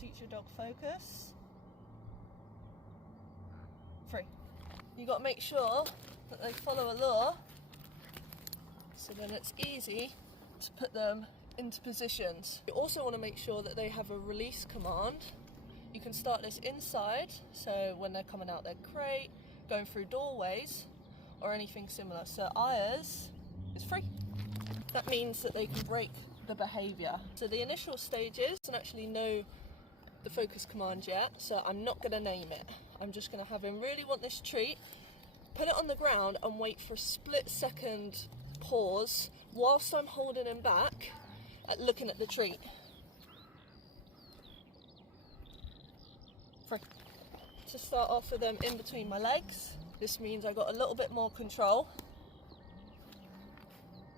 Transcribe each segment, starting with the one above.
teach your dog focus. Free. You got to make sure that they follow a lure, so then it's easy to put them into positions. You also want to make sure that they have a release command. You can start this inside, so when they're coming out their crate, going through doorways, or anything similar. So Arya's is free. That means that they can break the behaviour. So the initial stages don't actually know the focus command yet, so I'm not going to name it. I'm just going to have him really want this treat, put it on the ground and wait for a split second pause whilst I'm holding him back at looking at the treat. Free. To start off with them in between my legs, this means I got a little bit more control.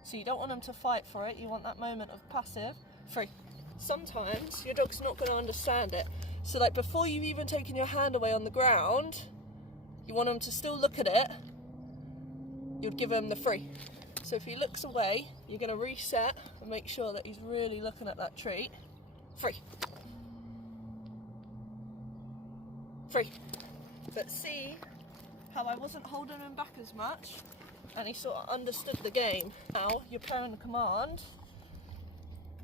So you don't want them to fight for it, you want that moment of passive. Free. Sometimes your dog's not going to understand it. So like before you've even taken your hand away on the ground, you want him to still look at it, you'd give him the free. So if he looks away, you're going to reset and make sure that he's really looking at that treat. Free. Free. But see how I wasn't holding him back as much and he sort of understood the game. Now you're pairing the command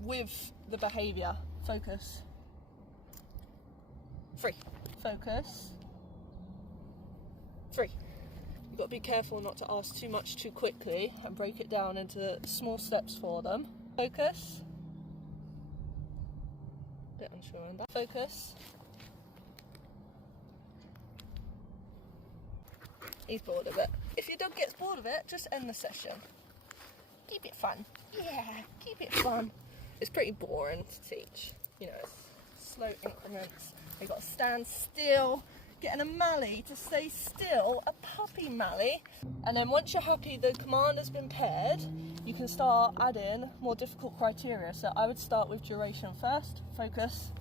with the behaviour. Focus. Free. Focus. Free. You've got to be careful not to ask too much too quickly and break it down into small steps for them. Focus. Bit unsure on that. Focus. He's bored of it. If your dog gets bored of it, just end the session. Keep it fun. Yeah, keep it fun. It's pretty boring to teach. You know, it's slow increments. They've got to stand still. Getting a mallee to stay still, a puppy mallee. And then once you're happy the command has been paired, you can start adding more difficult criteria. So I would start with duration first. Focus.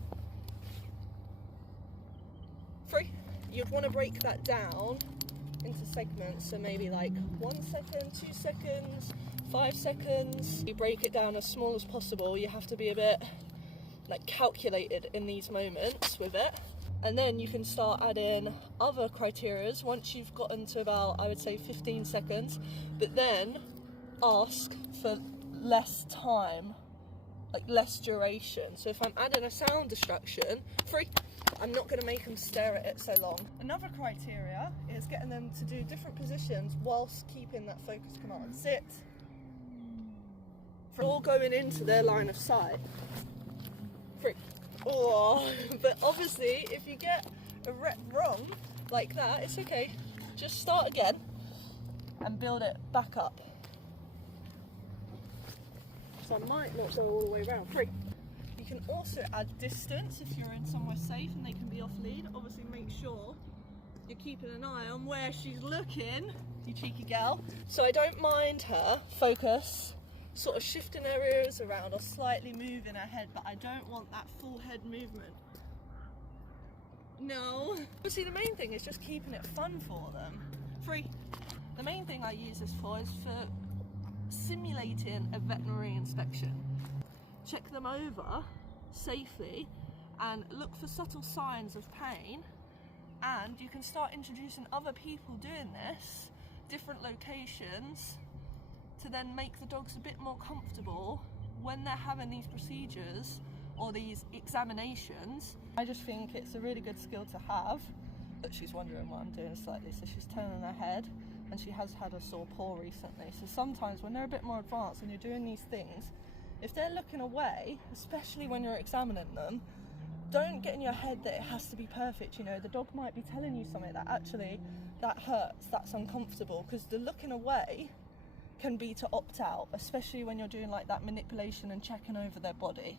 Free. You'd want to break that down into segments, so maybe like 1 second, 2 seconds, 5 seconds. You break it down as small as possible. You have to be a bit like calculated in these moments with it. And then you can start adding other criterias once you've gotten to about, I would say 15 seconds, but then ask for less time, like less duration. So if I'm adding a sound distraction, free. I'm not going to make them stare at it so long. Another criteria is getting them to do different positions whilst keeping that focus command. Sit. For all going into their line of sight. Free. Oh, but obviously if you get a rep wrong like that, it's okay. Just start again and build it back up. So I might not go all the way around. Free. You can also add distance if you're in somewhere safe and they can be off lead. Obviously make sure you're keeping an eye on where she's looking, you cheeky gal. So I don't mind her focus, sort of shifting her ears around or slightly moving her head, but I don't want that full head movement. No. See, the main thing is just keeping it fun for them. Free. The main thing I use this for is for simulating a veterinary inspection. Check them over safely and look for subtle signs of pain, and you can start introducing other people doing this, different locations, to then make the dogs a bit more comfortable when they're having these procedures or these examinations. I just think it's a really good skill to have. But she's wondering what I'm doing slightly, so she's turning her head and she has had a sore paw recently. So sometimes when they're a bit more advanced and you're doing these things, if they're looking away, especially when you're examining them, don't get in your head that it has to be perfect. You know, the dog might be telling you something that actually, that hurts, that's uncomfortable, because the looking away can be to opt out, especially when you're doing like that manipulation and checking over their body.